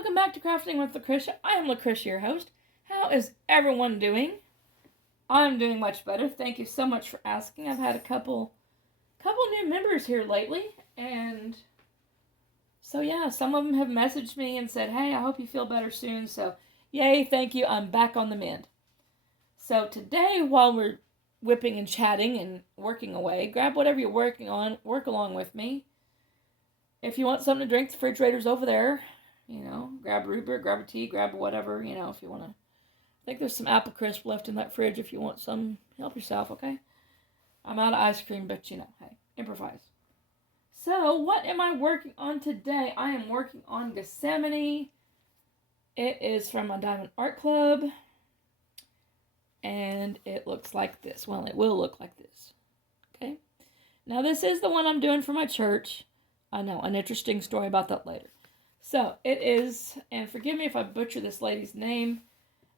Welcome back to Crafting with Lucretia. I am Lucretia, your host. How is everyone doing? I'm doing much better. Thank you so much for asking. I've had a couple new members here lately, and so yeah, some of them have messaged me and said, "Hey, I hope you feel better soon." So, yay, thank you. I'm back on the mend. So today, while we're whipping and chatting and working away, grab whatever you're working on, work along with me. If you want something to drink, the refrigerator's over there. Grab a root beer, grab a tea, grab whatever, if you want to. I think there's some apple crisp left in that fridge if you want some. Help yourself, okay? I'm out of ice cream, but hey, improvise. So, what am I working on today? I am working on Gethsemane. It is from my Diamond Art Club. And it looks like this. Well, it will look like this. Okay? Now, this is the one I'm doing for my church. I know, an interesting story about that later. So, it is, and forgive me if I butcher this lady's name,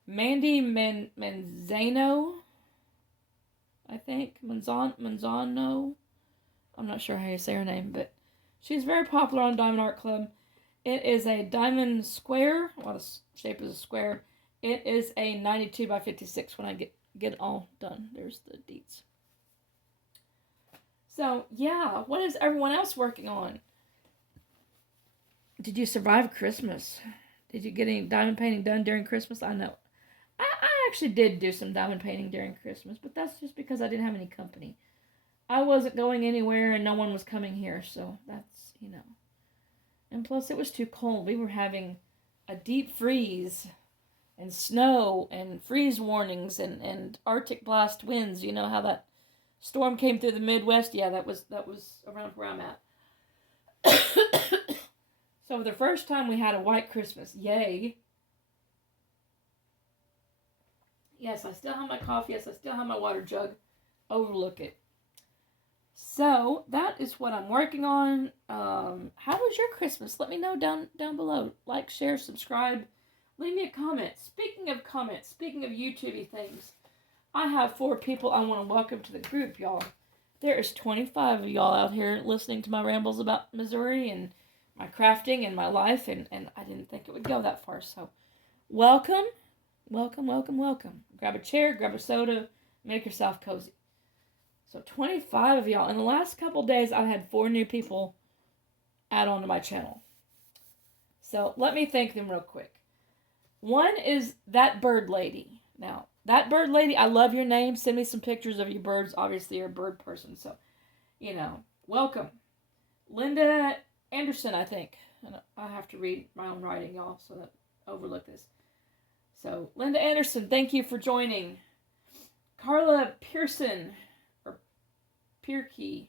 Mandy Manzano, I think. Manzano. I'm not sure how you say her name, but she's very popular on Diamond Art Club. It is a diamond square. Well, the shape is a square. It is a 92 by 56 when I get it all done. There's the deets. So, yeah, what is everyone else working on? Did you survive Christmas? Did you get any diamond painting done during Christmas? I know. I actually did do some diamond painting during Christmas, but that's just because I didn't have any company. I wasn't going anywhere and no one was coming here, so that's, And plus it was too cold. We were having a deep freeze and snow and freeze warnings and Arctic blast winds. You know how that storm came through the Midwest? Yeah, that was around where I'm at. So for the first time we had a white Christmas. Yay. Yes, I still have my coffee. Yes, I still have my water jug. Overlook it. So that is what I'm working on. How was your Christmas? Let me know down below. Like, share, subscribe. Leave me a comment. Speaking of comments, speaking of YouTube things, I have 4 people I want to welcome to the group, y'all. There is 25 of y'all out here listening to my rambles about Missouri and my crafting and my life, and I didn't think it would go that far. So, welcome. Grab a chair, grab a soda, make yourself cozy. So 25 of y'all. In the last couple days, I've had 4 new people add on to my channel. So let me thank them real quick. One is That Bird Lady. Now, That Bird Lady, I love your name. Send me some pictures of your birds. Obviously, you're a bird person, so, welcome. Linda Anderson, I think. And I have to read my own writing, y'all, so that I overlook this. So, Linda Anderson, thank you for joining. Carla Pearson, or Pierkey.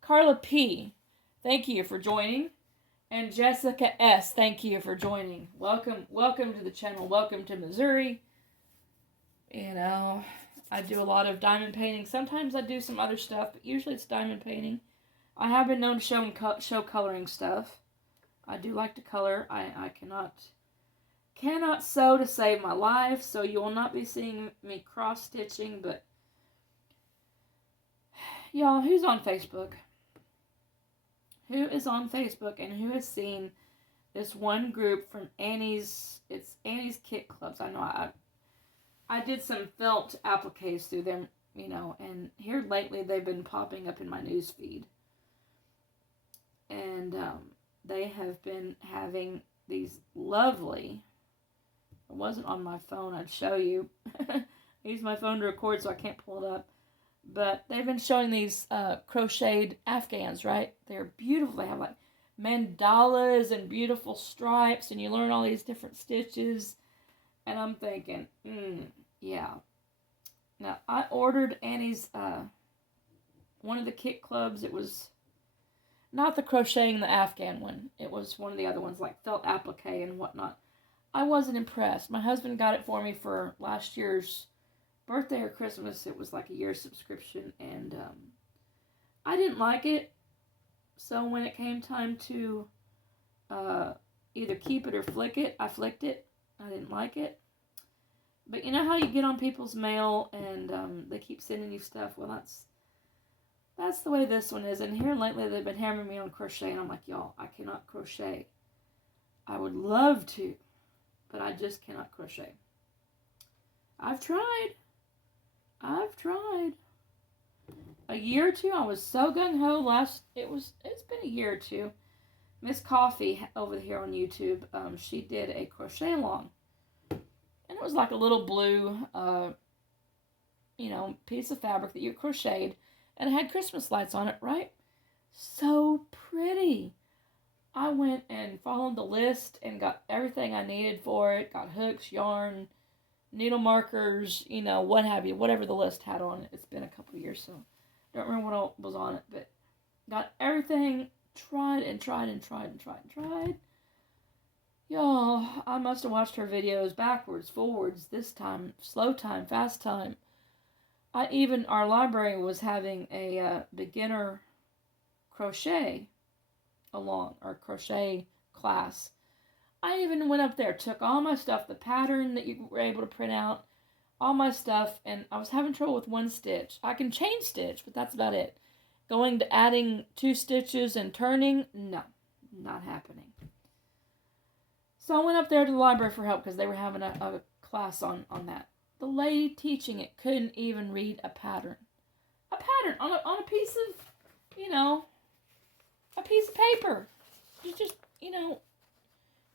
Carla P, thank you for joining. And Jessica S, thank you for joining. Welcome to the channel. Welcome to Missouri. I do a lot of diamond painting. Sometimes I do some other stuff, but usually it's diamond painting. I have been known to show coloring stuff. I do like to color. I cannot sew to save my life, so you will not be seeing me cross-stitching, but y'all, who's on Facebook? Who is on Facebook and who has seen this one group from Annie's Kit Clubs? I know I did some felt appliques through them, and here lately they've been popping up in my news feed. And they have been having these lovely, it wasn't on my phone, I'd show you. I use my phone to record so I can't pull it up. But they've been showing these crocheted Afghans, right? They're beautiful. They have like mandalas and beautiful stripes, and you learn all these different stitches. And I'm thinking, yeah. Now, I ordered Annie's, one of the Kit Clubs. It was not the crocheting the Afghan one. It was one of the other ones, like felt applique and whatnot. I wasn't impressed. My husband got it for me for last year's birthday or Christmas. It was like a year's subscription, and I didn't like it. So when it came time to either keep it or flick it, I flicked it. I didn't like it. But you know how you get on people's mail and they keep sending you stuff? Well, that's the way this one is. And here lately they've been hammering me on crochet, and I'm like, y'all, I cannot crochet. I would love to, but I just cannot crochet. I've tried. A year or two, I was so gung-ho. It's been a year or two. Miss Coffee over here on YouTube, she did a crochet along. And it was like a little blue, piece of fabric that you crocheted. And it had Christmas lights on it, right? So pretty. I went and followed the list and got everything I needed for it. Got hooks, yarn, needle markers, what have you. Whatever the list had on it. It's been a couple years, so I don't remember what all was on it. But got everything, tried. Y'all, I must have watched her videos backwards, forwards, this time, slow time, fast time. Our library was having a beginner crochet crochet class. I even went up there, took all my stuff, the pattern that you were able to print out, all my stuff, and I was having trouble with one stitch. I can chain stitch, but that's about it. Going to adding 2 stitches and turning, no, not happening. So I went up there to the library for help because they were having a class on that. The lady teaching it couldn't even read a pattern. A pattern on a piece of, a piece of paper. You just,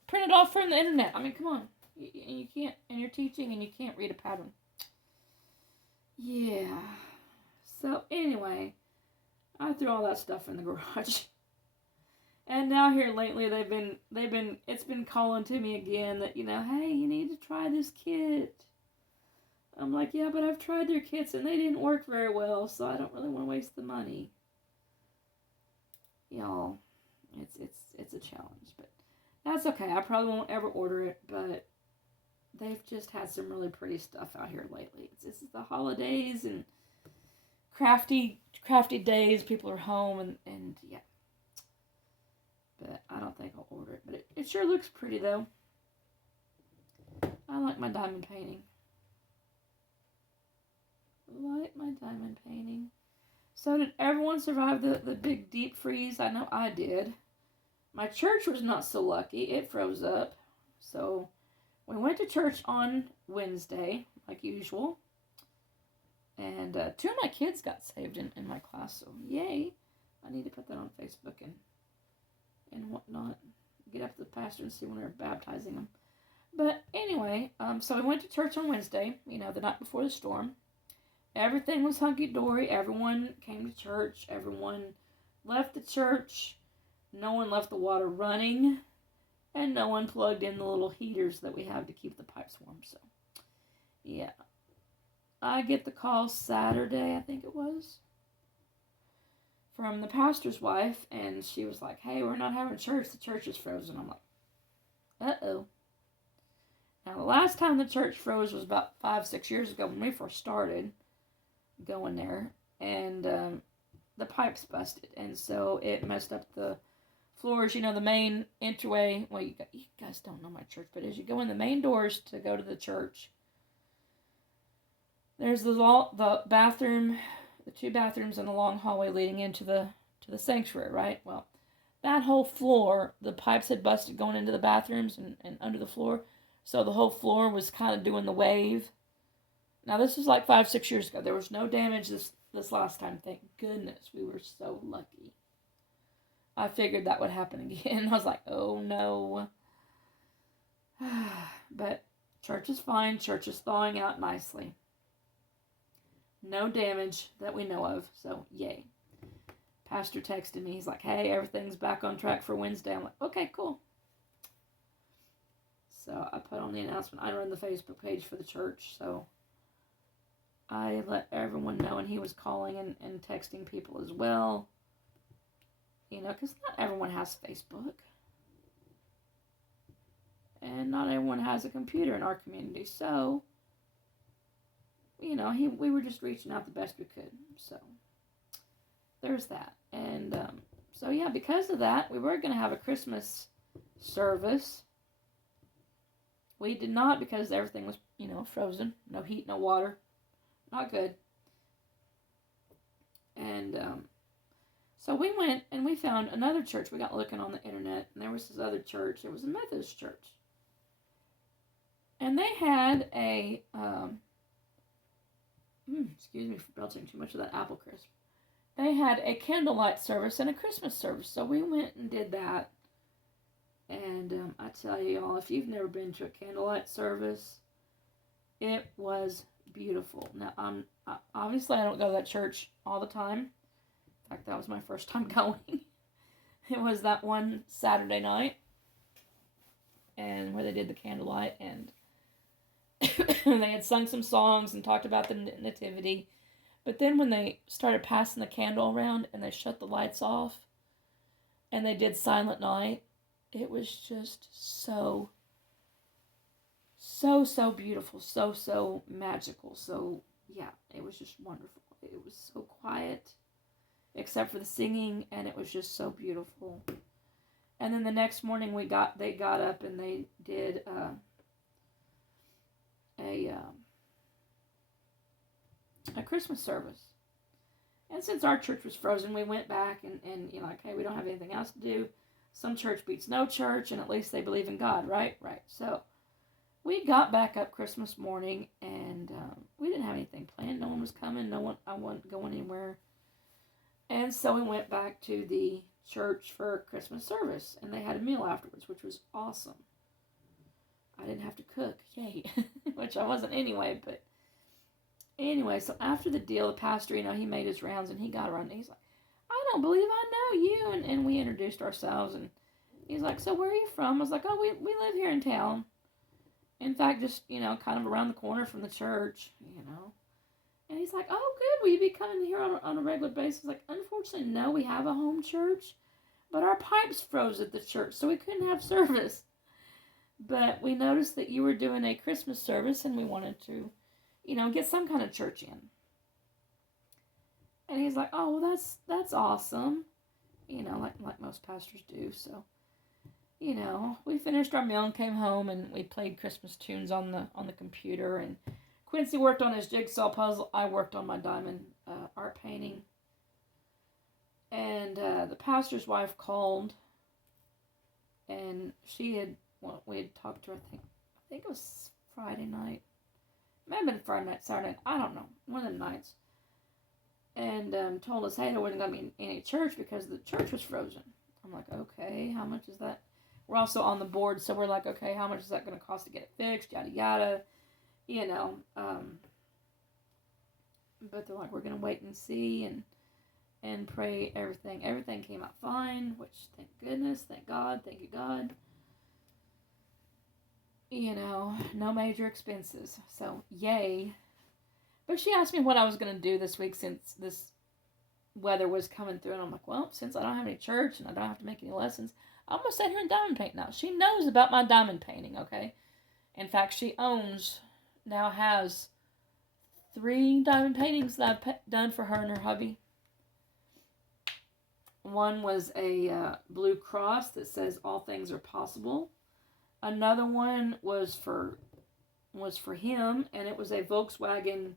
print it off from the internet. I mean, come on. You can't, and you're teaching and you can't read a pattern. Yeah. So anyway, I threw all that stuff in the garage. And now here lately it's been calling to me again that, hey, you need to try this kit. I'm like, yeah, but I've tried their kits and they didn't work very well, so I don't really want to waste the money. Y'all, it's a challenge, but that's okay. I probably won't ever order it, but they've just had some really pretty stuff out here lately. It's the holidays and crafty days. People are home and yeah. But I don't think I'll order it. But it sure looks pretty, though. I like my diamond painting. So did everyone survive the big deep freeze? I know I did. My church was not so lucky. It froze up. So we went to church on Wednesday, like usual. And 2 of my kids got saved in my class. So yay. I need to put that on Facebook and whatnot. Get up to the pastor and see when they're baptizing them. But anyway, so we went to church on Wednesday, the night before the storm. Everything was hunky-dory. Everyone came to church. Everyone left the church. No one left the water running. And no one plugged in the little heaters that we have to keep the pipes warm. So, yeah. I get the call Saturday, I think it was, from the pastor's wife, and she was like, hey, we're not having church. The church is frozen. I'm like, uh-oh. Now, the last time the church froze was about 5-6 years ago when we first started going there, and the pipes busted, and so it messed up the floors. The main entryway. Well, you guys don't know my church, but as you go in the main doors to go to the church, there's the bathroom, the 2 bathrooms, and the long hallway leading into the sanctuary, right? Well, that whole floor, the pipes had busted going into the bathrooms and under the floor, so the whole floor was kind of doing the wave. Now, this was like 5-6 years ago. There was no damage this last time. Thank goodness. We were so lucky. I figured that would happen again. I was like, oh no. But church is fine. Church is thawing out nicely. No damage that we know of, so yay. Pastor texted me. He's like, hey, everything's back on track for Wednesday. I'm like, okay, cool. So I put on the announcement. I run the Facebook page for the church, so I let everyone know, and he was calling and texting people as well. Because not everyone has Facebook. And not everyone has a computer in our community, so we were just reaching out the best we could. So there's that. And so yeah, because of that, we were going to have a Christmas service. We did not, because everything was, frozen. No heat, no water. Not good. And So we went and we found another church. We got looking on the internet, and there was this other church. It was a Methodist church. And they had a, excuse me for belching too much of that apple crisp. They had a candlelight service and a Christmas service. So we went and did that. And I tell you all, if you've never been to a candlelight service, it was beautiful. Now, obviously I don't go to that church all the time. In fact, that was my first time going. It was that one Saturday night, and where they did the candlelight, and they had sung some songs and talked about the nativity. But then when they started passing the candle around and they shut the lights off and they did Silent Night, it was just so beautiful, so magical. So yeah, it was just wonderful. It was so quiet, except for the singing, and it was just so beautiful. And then the next morning they got up and they did a Christmas service. And since our church was frozen, we went back and like, hey, we don't have anything else to do. Some church beats no church, and at least they believe in God, right? Right. So we got back up Christmas morning, and we didn't have anything planned. No one was coming. I wasn't going anywhere. And so we went back to the church for Christmas service, and they had a meal afterwards, which was awesome. I didn't have to cook, yay, which I wasn't anyway, but anyway, so after the deal, the pastor, he made his rounds, and he got around, and he's like, I don't believe I know you, and we introduced ourselves, and he's like, so where are you from? I was like, oh, we live here in town. In fact, just, kind of around the corner from the church, And he's like, oh, good, will you be coming here on a regular basis? Like, unfortunately, no, we have a home church, but our pipes froze at the church, so we couldn't have service. But we noticed that you were doing a Christmas service, and we wanted to, get some kind of church in. And he's like, oh, well, that's awesome. Like most pastors do. So, we finished our meal and came home, and we played Christmas tunes on the computer, and Quincy worked on his jigsaw puzzle. I worked on my diamond art painting. And the pastor's wife called, and we had talked to her, I think it was Friday night. It may have been Friday night, Saturday night, I don't know, one of the nights. And told us, hey, there wasn't going to be any church because the church was frozen. I'm like, okay, how much is that? We're also on the board, so we're like, okay, how much is that going to cost to get it fixed, yada yada. But they're like, we're going to wait and see and pray everything. Everything came out fine, which, thank goodness, thank God, thank you, God. No major expenses, so yay. But she asked me what I was going to do this week since this weather was coming through, and I'm like, well, since I don't have any church and I don't have to make any lessons, I'm going to sit here and diamond paint now. She knows about my diamond painting, okay? In fact, she now has 3 diamond paintings that I've done for her and her hubby. One was a blue cross that says all things are possible. Another one was for him, and it was a Volkswagen,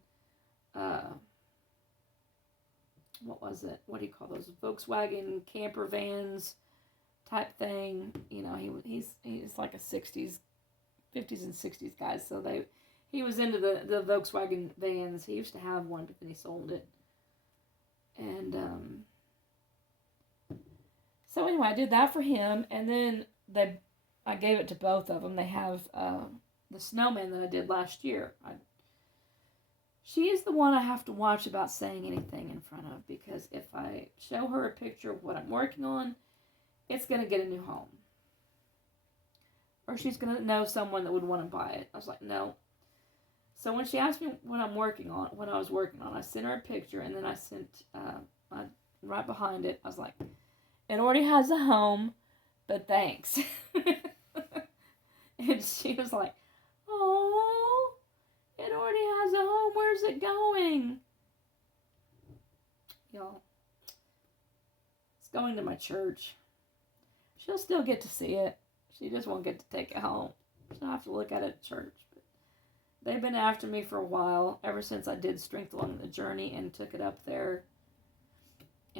what was it? What do you call those? Volkswagen camper vans type thing. He's like a 50s and 60s guy, so he was into the Volkswagen vans. He used to have one, but then he sold it. And so anyway, I did that for him, and then I gave it to both of them. They have the snowman that I did last year. She is the one I have to watch about saying anything in front of, because if I show her a picture of what I'm working on, it's going to get a new home. Or she's going to know someone that would want to buy it. I was like, no. So when she asked me what I was working on, I sent her a picture, and then I sent, right behind it, I was like, it already has a home, but thanks. And she was like, oh, it already has a home. Where's it going? Y'all, it's going to my church. She'll still get to see it. She just won't get to take it home. She'll have to look at it at church. But they've been after me for a while, ever since I did Strength Along the Journey and took it up there.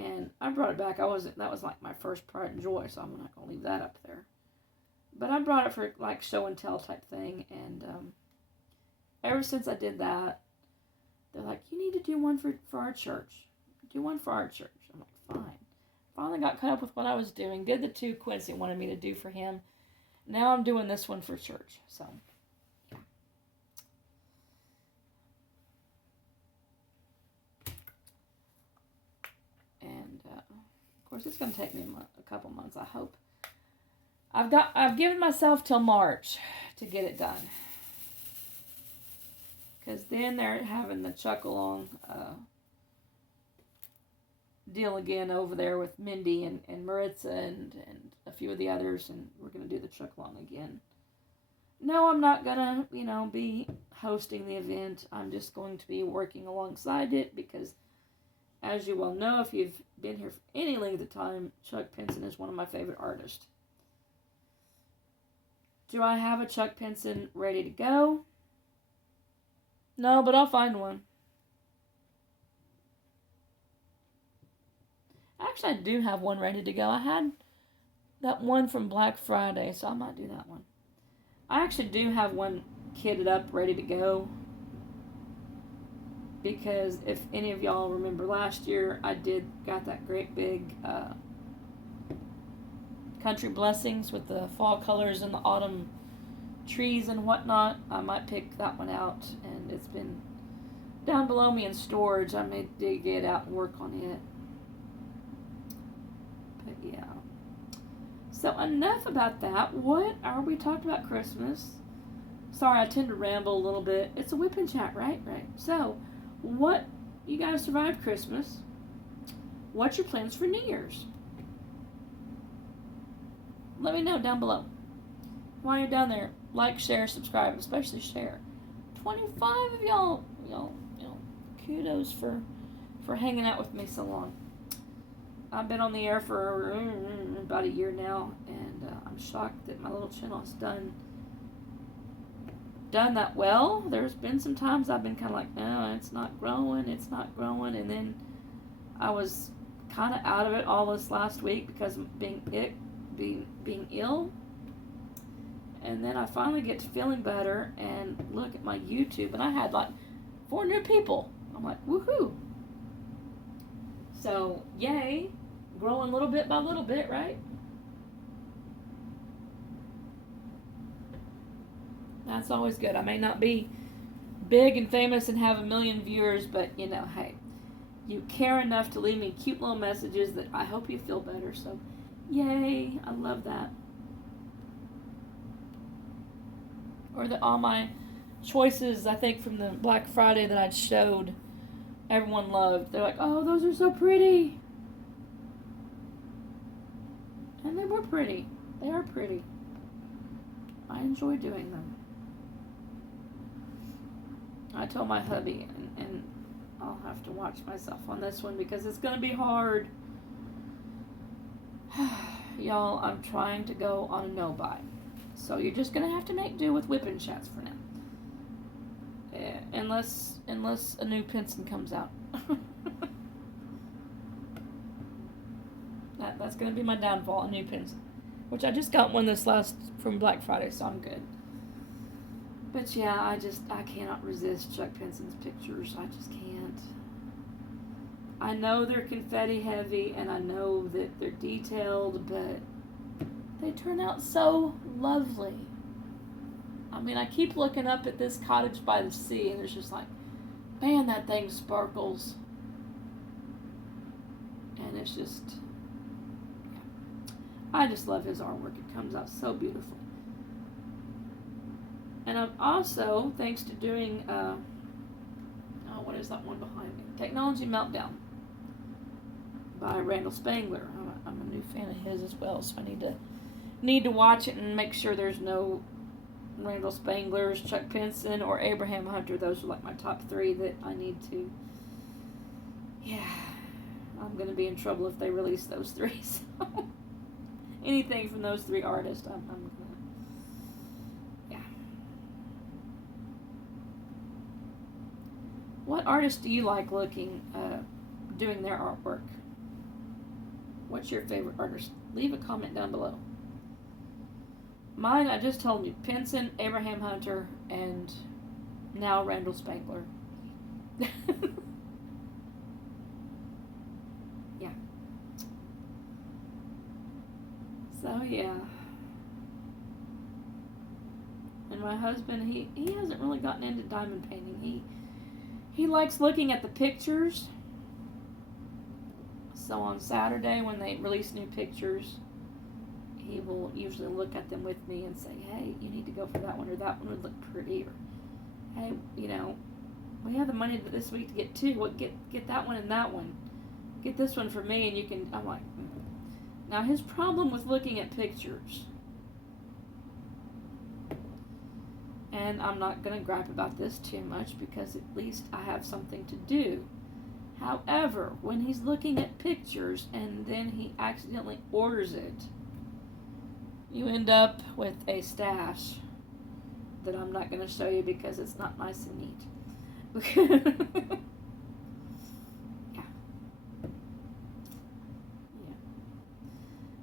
And I brought it back. That was like my first pride and joy, so I'm not going to leave that up there. But I brought it for like show and tell type thing. And ever since I did that, they're like, you need to do one for our church. Do one for our church. I'm like, fine. Finally got caught up with what I was doing. Did the 2 Quincy wanted me to do for him. Now I'm doing this one for church. So, yeah. And, of course, it's going to take me a couple months, I hope. I've given myself till March to get it done. Because then they're having the Chuck-along deal again over there with Mindy and Maritza and a few of the others, and we're going to do the Chuck-along again. No, I'm not going to, be hosting the event. I'm just going to be working alongside it because, as you well know, if you've been here for any length of time, Chuck Pinson is one of my favorite artists. Do I have a Chuck Pinson ready to go? No, but I'll find one. Actually, I do have one ready to go. I had that one from Black Friday, so I might do that one. I actually do have one kitted up, ready to go. Because if any of y'all remember last year, I got that great big country blessings with the fall colors and the autumn trees and whatnot. I might pick that one out, and it's been down below me in storage. I may dig it out and work on it. But yeah. So enough about that. What are we talking about Christmas? Sorry, I tend to ramble a little bit. It's a whip and chat, right? Right. So, what, you guys survived Christmas. What's your plans for New Year's? Let me know down below. While you're down there, like, share, subscribe, especially share. 25 of y'all, kudos for hanging out with me so long. I've been on the air for about a year now, and I'm shocked that my little channel has done that well. There's been some times I've been kind of like, no, it's not growing, and then I was kind of out of it all this last week because of being ill. And then I finally get to feeling better and look at my YouTube, and I had like 4 new people. I'm like, woohoo! So, yay, growing little bit by little bit, right? That's always good. I may not be big and famous and have 1 million viewers, but hey, you care enough to leave me cute little messages that I hope you feel better. So, yay, I love that. Or that all my choices, I think, from the Black Friday that I showed, everyone loved. They're like, oh, those are so pretty. And they were pretty. They are pretty. I enjoy doing them. I told my hubby, and I'll have to watch myself on this one because it's going to be hard. Y'all, I'm trying to go on a no-buy. So you're just going to have to make do with whipping chats for now. Unless a new Pinson comes out. That's going to be my downfall, a new Pinson. Which I just got one from Black Friday, so I'm good. But yeah, I cannot resist Chuck Pinson's pictures. I just can't. I know they're confetti heavy, and I know that they're detailed, but they turn out so lovely. I mean, I keep looking up at this cottage by the sea, and it's just like, man, that thing sparkles. And it's just, yeah. I just love his artwork. It comes out so beautiful. And I'm also, thanks to doing, what is that one behind me? Technology Meltdown by Randall Spangler. I'm a new fan of his as well, so I need to watch it and make sure there's no Randall Spanglers, Chuck Pinson, or Abraham Hunter. Those are like my top 3 that I need to. Yeah, I'm gonna be in trouble if they release those 3. So anything from those 3 artists, I'm gonna. Yeah. What artists do you like doing their artwork? What's your favorite artist? Leave a comment down below. Mine, I just told you, Pinson, Abraham Hunter, and now Randall Spangler. Yeah. So, yeah. And my husband, he hasn't really gotten into diamond painting. He likes looking at the pictures. So on Saturday when they release new pictures, he will usually look at them with me and say, hey, you need to go for that one, or that one would look pretty, or hey, we have the money this week to get two. Get that one and that one. Get this one for me, and you can. I'm like, Now his problem with looking at pictures, and I'm not going to gripe about this too much because at least I have something to do. However, when he's looking at pictures and then he accidentally orders it, you end up with a stash that I'm not going to show you because it's not nice and neat. Yeah.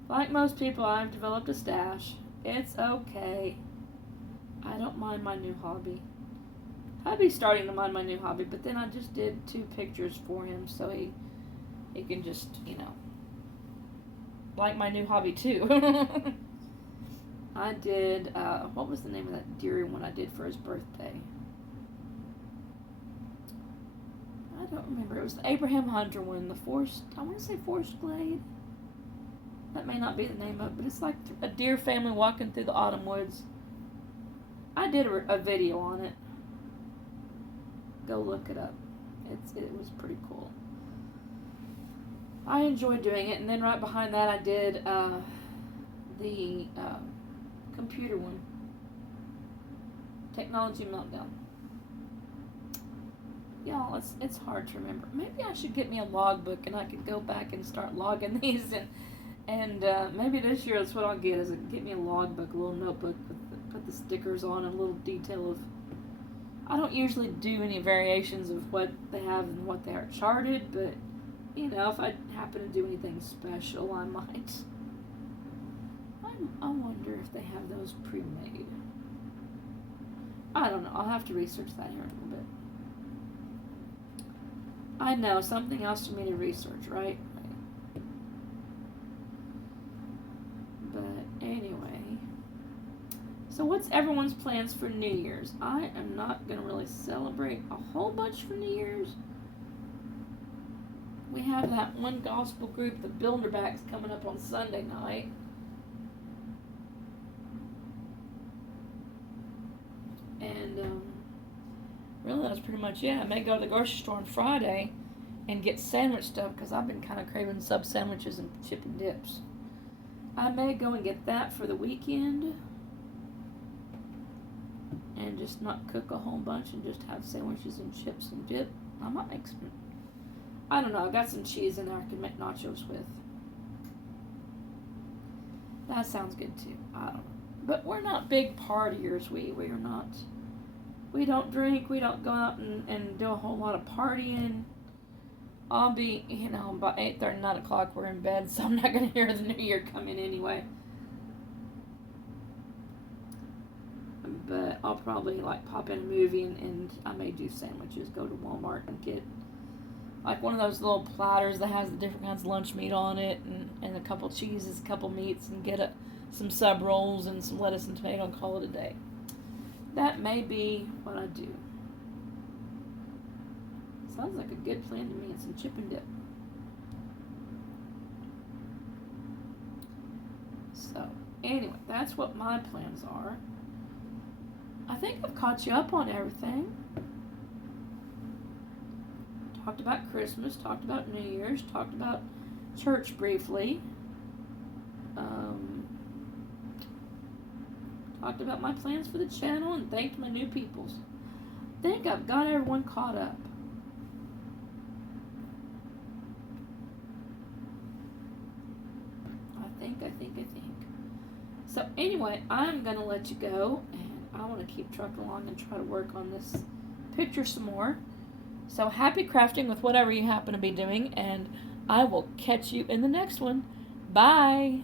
Like most people, I've developed a stash. It's okay. I don't mind my new hobby. I'd be starting to mind my new hobby, but then I just did 2 pictures for him so he can just, like my new hobby too. I did, what was the name of that deer one I did for his birthday? I don't remember. It was the Abraham Hunter one, I want to say Forest Glade. That may not be the name of it, but it's like a deer family walking through the autumn woods. I did a video on it. Go look it up. It was pretty cool. I enjoyed doing it, and then right behind that I did the computer one. Technology Meltdown. Y'all, it's hard to remember. Maybe I should get me a logbook and I could go back and start logging these, and maybe this year that's what I'll get get me a logbook, a little notebook with put the stickers on and a little detail of. I don't usually do any variations of what they have and what they are charted, but, if I happen to do anything special, I might. I wonder if they have those pre-made. I don't know. I'll have to research that here in a little bit. I know. Something else for me to research, right? But anyway. So what's everyone's plans for New Year's? I am not going to really celebrate a whole bunch for New Year's. We have that one gospel group, the Bilderbacks, coming up on Sunday night. And really that's pretty much it. I may go to the grocery store on Friday and get sandwich stuff because I've been kind of craving sub sandwiches and chip and dips. I may go and get that for the weekend. And just not cook a whole bunch and just have sandwiches and chips and dip. I might make some. I don't know. I got some cheese in there I can make nachos with. That sounds good too. I don't know. But we're not big partiers. We are not. We don't drink. We don't go out and do a whole lot of partying. I'll be, by 8:30, 9 o'clock we're in bed, so I'm not going to hear the New Year come in anyway. But I'll probably pop in a movie and I may do sandwiches, go to Walmart and get one of those little platters that has the different kinds of lunch meat on it and a couple cheeses, a couple meats, and get some sub rolls and some lettuce and tomato and call it a day. That may be what I do. Sounds like a good plan to me, and some chip and dip. So, anyway, that's what my plans are. I think I've caught you up on everything. Talked about Christmas, talked about New Year's, talked about church briefly. Talked about my plans for the channel and thanked my new peoples. I think I've got everyone caught up. I think. So anyway, I'm going to let you go, and I want to keep trucking along and try to work on this picture some more. So happy crafting with whatever you happen to be doing, and I will catch you in the next one. Bye.